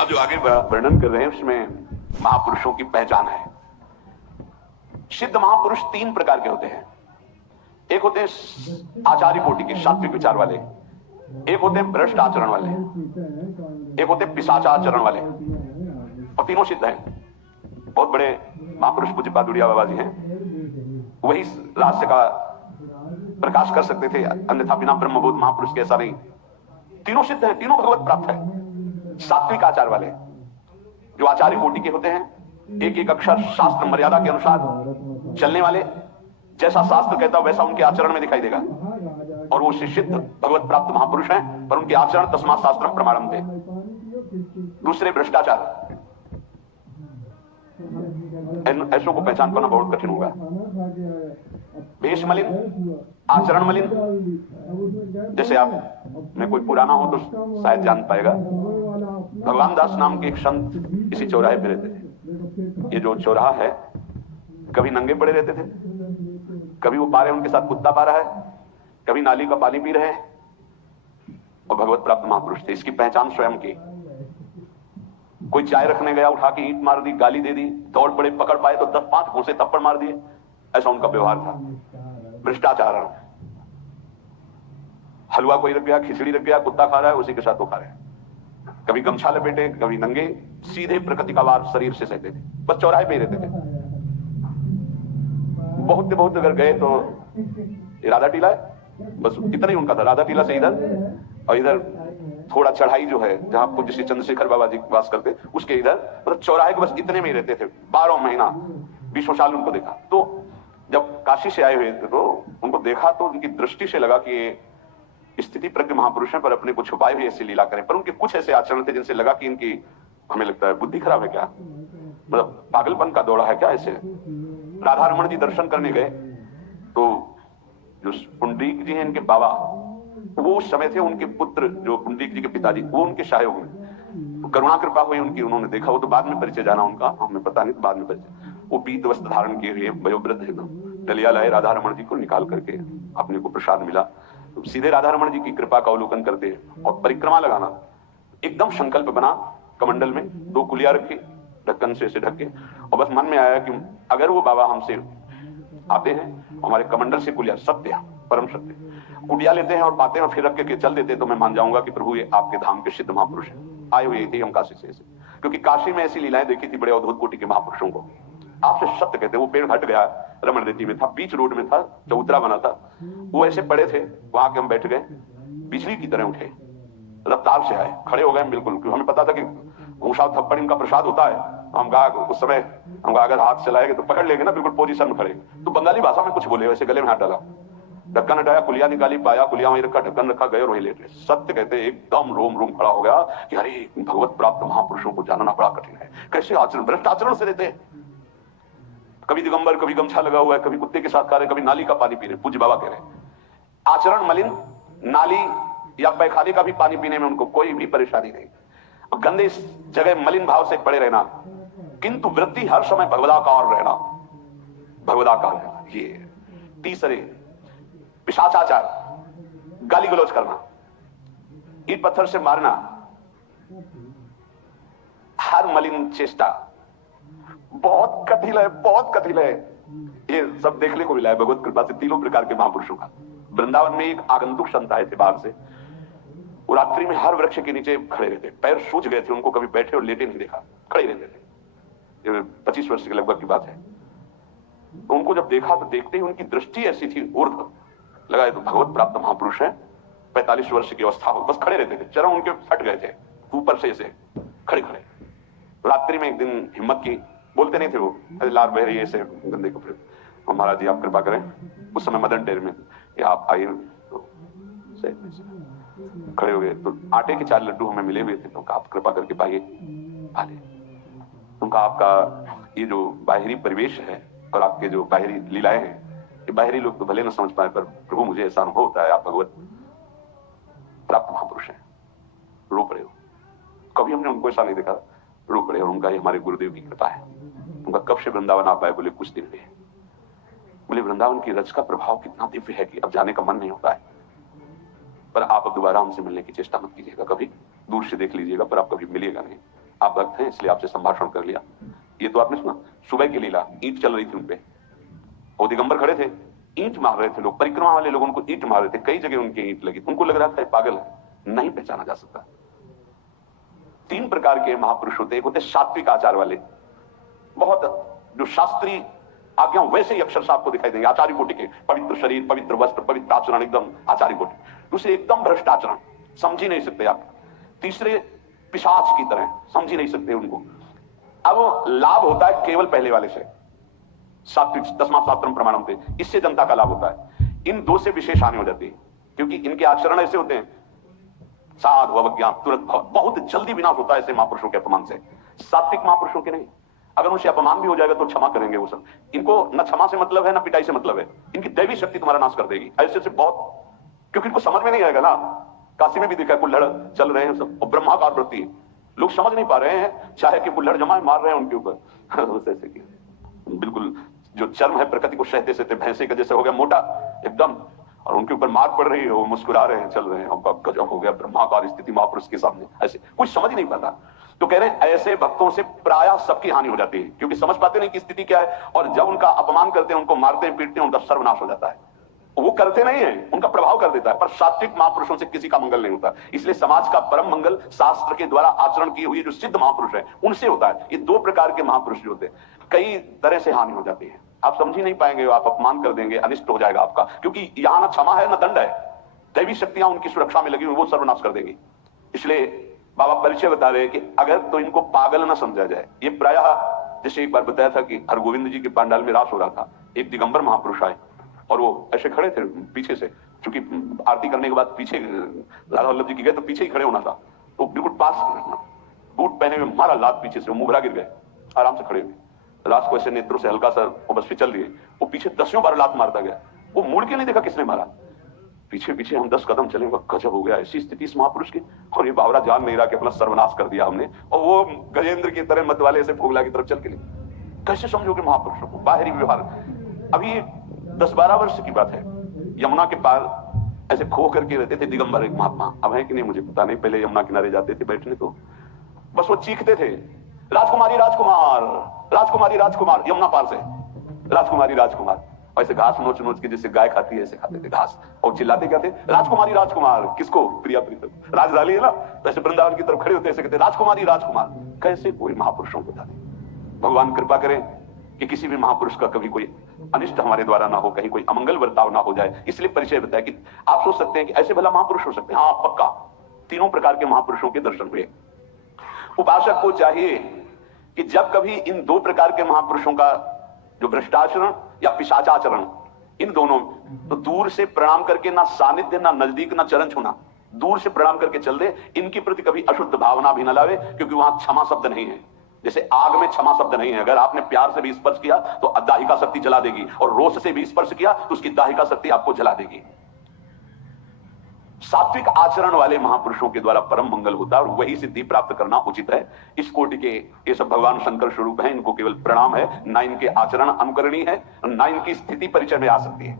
अब जो आगे वर्णन कर रहे हैं उसमें महापुरुषों की पहचान है। सिद्ध महापुरुष तीन प्रकार के होते हैं। एक होते हैं आचार्य कोटि के, सात्विक विचार वाले, एक होते हैं भ्रष्ट आचरण वाले, एक होते हैं पिशाचाचरण वाले, और तीनों सिद्ध हैं। बहुत बड़े महापुरुष पूज्यपाद उड़िया बाबा जी हैं, वही रहस्य का प्रकाश कर सकते थे, अन्यथा बिना ब्रह्मबोध महापुरुष के ऐसा नहीं। तीनों सिद्ध हैं, तीनों भगवत प्राप्त है। सात्विक आचार वाले जो आचार्य कोटि के होते हैं, एक एक अक्षर शास्त्र मर्यादा के अनुसार चलने वाले, जैसा शास्त्र कहता है वैसा उनके आचरण में दिखाई देगा, और वो सिद्ध भगवत प्राप्त महापुरुष हैं, पर उनके आचरण तस्मात् शास्त्रम प्रमाणम थे। दूसरे भ्रष्टाचार, ऐसों को पहचान पाना बहुत कठिन होगा। वेश मलिन, आचरण मलिन, जैसे आप में कोई पुराना हो तो शायद जान पाएगा, भगवान दास नाम के एक संत इसी चौराहे पे रहते थे। ये जो चौराहा है, कभी नंगे पड़े रहते थे, कभी वो पा रहे उनके साथ कुत्ता पा रहा है, कभी नाली का पानी पी रहे हैं, और भगवत प्राप्त महापुरुष थे। इसकी पहचान स्वयं की। कोई चाय रखने गया, उठा के ईंट मार दी, गाली दे दी, दौड़ पड़े, पकड़ पाए तो 10-5 घूंसे थप्पड़ मार दिए, ऐसा उनका व्यवहार था। भ्रष्टाचार, हलवा कोई रख गया, खिचड़ी रख गया, कुत्ता खा रहा है, उसी के साथ वो खा रहे हैं। कभी गमछा लपेटे, कभी नंगे, सीधे प्रकृति का वार शरीर से सहते थे, बस चौराहे पे ही रहते थे। बहुत अगर गए तो राधा टीला है, बस इतना ही उनका था। राधा टीला से इधर, और इधर थोड़ा चढ़ाई जो है जहां पूज्य श्री चंद्रशेखर बाबा जी वास करते, उसके इधर, मतलब चौराहे के बस इतने में ही रहते थे 12 महीना, 20 साल उनको देखा। तो जब काशी से आए हुए थे तो उनको देखा तो उनकी दृष्टि से लगा कि ये स्थिति प्रज्ञ महापुरुष हैं, पर अपने को छुपाए हुए ऐसी लीला करें। पर उनके कुछ ऐसे आचरण थे जिनसे लगा कि इनकी, हमें लगता है बुद्धि खराब है क्या, मतलब पागलपन का दौड़ा है क्या ऐसे। राधा रमण जी दर्शन करने गए तो जो पुंडरीक जी हैं इनके बाबा, वो उस समय थे, उनके पुत्र जो पुंडरीक जी के पिताजी, वो उनके सहयोग में, तो करुणा कृपा हुई उनकी, उन्होंने देखा। वो तो बाद में परिचय जाना उनका, हमें पता नहीं, तो बाद में परिचय। वो पीत वस्त्र धारण किए हुए वयोवृद्ध है, दलिया लाए, राधा रमण जी को निकाल करके अपने को प्रसाद मिला, तो सीधे राधा रमण जी की कृपा का अवलोकन करते हैं। और परिक्रमा लगाना, एकदम संकल्प बना, कमंडल में 2 कुलिया रखी, ढक्कन से ढक के, और बस मन में आया कि अगर वो बाबा हमसे आते हैं, हमारे कमंडल से कुलिया, सत्य परम सत्य कुलिया लेते हैं और पाते हैं और फिर रख के चल देते, तो मैं मान जाऊंगा कि प्रभु ये आपके धाम के सिद्ध महापुरुष हैं, आए हुए थे हम काशी से ऐसे। क्योंकि काशी में ऐसी लीलाएं देखी थी बड़े अद्भुत कोटि के महापुरुषों को। आपसे सत्य कहते, वो पेड़ हट गया, रमण रेती में था, बीच रोड में था, चबूतरा बना था, वो ऐसे पड़े थे, वहां के हम बैठ गए, बिजली की तरह उठे, रफ्तार से आए, खड़े हो गए बिल्कुल, क्योंकि हमें पता था कि घूसा थप्पड़ इनका प्रसाद होता है। हम कहा उस समय, हम कहा अगर हाथ चलाएंगे तो पकड़ लेंगे ना, बिल्कुल पोजीशन में खड़े। तो बंगाली भाषा में कुछ बोले, वैसे गले में हाथ डाला, ढक्कन हटाया, कुलिया निकाली, पाया कुलिया वहीं रखा, ढक्कन रखा, गए और वहीं लेटे। सत्य कहते एकदम रोम रोम खड़ा हो गया कि अरे भगवत प्राप्त महापुरुषों को जानना बड़ा कठिन है, कैसे आचरण, भ्रष्ट आचरण से रहते हैं, कभी दिगंबर, कभी गमछा लगा हुआ है, कभी कुत्ते के साथ खा रहे, कभी नाली का पानी पी रहे। पूज्य बाबा कह रहे आचरण मलिन, नाली या पैखाने का भी पानी पीने में उनको कोई भी परेशानी नहीं, गंदे जगह मलिन भाव से पड़े रहना, किंतु वृत्ति हर समय भगवदाकार रहना, भगवदाकार रहना। ये तीसरे पिशाचाचार, गाली गलौज करना, ईंट पत्थर से मारना, हर मलिन चेष्टा, बहुत कठिन है, बहुत कठिन है। ये सब देखने को मिला है भगवत कृपा से तीनों प्रकार के महापुरुषों का। वृंदावन में एक आगंतुक संत आए थे बाहर से, वो रात्रि में हर वृक्ष के नीचे खड़े रहते, पैर सूज गए थे, उनको कभी बैठे और लेटे नहीं देखा, खड़े रहते थे। 25 वर्ष के लगभग की बात है। तो उनको जब देखा तो देखते ही उनकी दृष्टि ऐसी थी, ऊर्ध्व लगा, तो भगवत प्राप्त महापुरुष है, 45 वर्ष की अवस्था हो, बस खड़े रहते थे, चरण उनके फट गए थे ऊपर से ऐसे खड़े खड़े। रात्रि में एक दिन हिम्मत की, बोलते नहीं थे वो, अरे लार बह रही है ऐसे गंदे कपड़े, और महाराज जी आप कृपा करें, उस समय मदन डेयर में, या आप आइए, तो खड़े हो गए। तो आटे के 4 लड्डू हमें मिले हुए थे, तो आप कृपा करके पाइए, खा ले। उनका आपका ये जो बाहरी परिवेश है और आपके जो बाहरी लीलाएं हैं, ये बाहरी लोग तो भले न समझ पाए, पर प्रभु मुझे ऐसा अनुभव होता है आप भगवत प्राप्त महापुरुष हैं। रो पड़े हो, कभी हमने उनको ऐसा नहीं देखा, रो पड़े, और उनका ये हमारे गुरुदेव की कृपा है। उनका कब से वृंदावन आप आए, बोले कुछ दिन में। बोले वृंदावन की रज का प्रभाव कितना दिव्य है कि अब जाने का मन नहीं होता है, पर आप अब दोबारा हमसे मिलने की चेष्टा मत कीजिएगा, कभी दूर से देख लीजिएगा, पर आप कभी मिलिएगा नहीं। आप भक्त हैं इसलिए आपसे संभाषण कर लिया। ये तो आपने सुना सुबह की लीला, ईंट चल रही थी उनपे, वो दिगंबर खड़े थे, ईंट मार रहे थे लोग, परिक्रमा वाले लोग उनको ईंट मार रहे थे, कई जगह उनकी ईंट लगी, उनको लग रहा था पागल है, नहीं पहचाना जा सकता। 3 प्रकार के महापुरुष होते, एक होते सात्विक आचार वाले, बहुत जो शास्त्रीय आज्ञा वैसे ही अक्षर आपको दिखाई देंगे, आचार्य कोटि के, पवित्र शरीर, पवित्र वस्त्र, पवित्र आचरण, एकदम आचार्य कोटि। दूसरे एकदम भ्रष्ट आचरण, समझ ही नहीं सकते आप। तीसरे पिशाच की तरह, समझ ही नहीं सकते उनको। अब लाभ होता है केवल पहले वाले से, सात्विक तस्मात् शास्त्रम प्रमाणम थे, इससे जनता का लाभ होता है। इन 2 से विशेष हानि हो जाती है, क्योंकि इनके आचरण ऐसे होते हैं, साधु अवज्ञा तुरंत बहुत जल्दी विनाश होता है ऐसे महापुरुषों के अपमान से। सात्विक महापुरुषों के नहीं, अगर उनसे अपमान भी हो जाएगा तो क्षमा करेंगे वो सब। इनको न क्षमा से मतलब है, न पिटाई से मतलब है, इनकी दैवी शक्ति तुम्हारा नाश कर देगी। ऐसे से बहुत, क्योंकि इनको समझ में नहीं आएगा ना। काशी में भी देखा कुल्हड़ चल रहे हैं सब, और ब्रह्माकार वृत्ति, लोग समझ नहीं पा रहे हैं, चाहे कि कुल्हड़ जमाए मार रहे हैं उनके ऊपर ऐसे की बिल्कुल जो चर्म है प्रकृति को सहते सहते भैंसे का जैसे हो गया मोटा एकदम, और उनके ऊपर मार पड़ रही है, वो मुस्कुरा रहे हैं, चल रहे हैं, उनका गजब हो गया, ब्रह्माकार स्थिति महापुरुष के सामने, ऐसे कुछ समझ ही नहीं पाता। तो कह रहे हैं ऐसे भक्तों से प्रायः सबकी हानि हो जाती है, क्योंकि समझ पाते नहीं कि स्थिति क्या है, और जब उनका अपमान करते हैं, उनको मारते हैं, पीटते हैं, उनका सर्वनाश हो जाता है। वो करते नहीं है, उनका प्रभाव कर देता है, पर सात्विक महापुरुषों से किसी का मंगल नहीं होता। इसलिए समाज का परम मंगल शास्त्र के द्वारा आचरण की हुई जो सिद्ध महापुरुष है उनसे होता है। ये 2 प्रकार के महापुरुष जो होते हैं, कई तरह से हानि हो जाती है, आप समझ ही नहीं पाएंगे, आप अपमान कर देंगे, अनिष्ट हो जाएगा आपका, क्योंकि यहां ना क्षमा है ना दंड है, दैवी शक्तियां उनकी सुरक्षा में लगी हुई, वो सर्वनाश कर देंगी। इसलिए बाबा परिचय बता रहे कि अगर तो इनको पागल ना समझा जाए। ये प्रायः जैसे एक बार बताया था कि हरगोविंद जी के पंडाल में रास हो रहा था, एक दिगंबर महापुरुष आए और वो ऐसे खड़े थे पीछे से, क्योंकि आरती करने के बाद पीछे राधा वल्लभ जी की गए तो पीछे ही खड़े होना था, तो बिल्कुल पास बूट पहने हुए मारा लात पीछे से, मुंह गिर गए, आराम से खड़े हुए, रात को ऐसे नेत्रों से हल्का सा वो बस फिसल लिए, वो पीछे 10 बार लात मारता गया, वो मुड़ के नहीं देखा किसने मारा, पीछे पीछे हम 10 कदम चले, गजब हो गया, ऐसी स्थिति इस महापुरुष की। और ये बावरा जान नहीं रहा कि अपना सर्वनाश कर दिया हमने, और वो गजेंद्र की तरह मत वाले ऐसे फोगला की तरफ चल के लिए। कैसे समझोगे महापुरुषों को, बाहरी व्यवहार। अभी 10-12 वर्ष की बात है, यमुना के पार ऐसे खो करके रहते थे दिगंबर एक महात्मा, अब है कि नहीं मुझे पता नहीं, पहले यमुना किनारे जाते थे बैठने, तो बस वो चीखते थे, राजकुमारी राजकुमार, राजकुमारी राजकुमार, यमुना पार से राजकुमारी राजकुमार, ऐसे घास नोच नोच के जैसे गाय खाती है ऐसे खाते थे घास, और चिल्लाते क्या थे, राजकुमारी राजकुमार, किसको, प्रिया प्रीतम राजधानी है ना, वैसे वृंदावन की तरफ खड़े होते ऐसे कहते राजकुमारी राजकुमार। कैसे कोई महापुरुषों को जाने। भगवान कृपा करें कि किसी भी महापुरुष का कभी कोई अनिष्ट हमारे द्वारा ना हो, कहीं कोई अमंगल बर्ताव ना हो जाए, इसलिए परिचय बताया कि आप सोच सकते हैं कि ऐसे भला महापुरुष हो सकते हैं। हाँ पक्का, 3 प्रकार के महापुरुषों के दर्शन हुए। उपासक को चाहिए कि जब कभी इन 2 प्रकार के महापुरुषों का जो भ्रष्टाचरण या पिशाचाचरण, इन दोनों, तो दूर से प्रणाम करके, ना सानिध्य ना नजदीक ना चरण छूना, दूर से प्रणाम करके चल दे, इनके प्रति कभी अशुद्ध भावना भी न लावे, क्योंकि वहां क्षमा शब्द नहीं है। जैसे आग में क्षमा शब्द नहीं है, अगर आपने प्यार से भी स्पर्श किया तो दाहिका शक्ति जला देगी, और रोष से भी स्पर्श किया तो उसकी दाहिका शक्ति आपको जला देगी। सात्विक आचरण वाले महापुरुषों के द्वारा परम मंगल होता है, और वही सिद्धि प्राप्त करना उचित है। इस कोटि के ये सब भगवान शंकर स्वरूप हैं, इनको केवल प्रणाम है, ना इनके आचरण अनुकरणीय है, ना इनकी स्थिति परिचय में आ सकती है।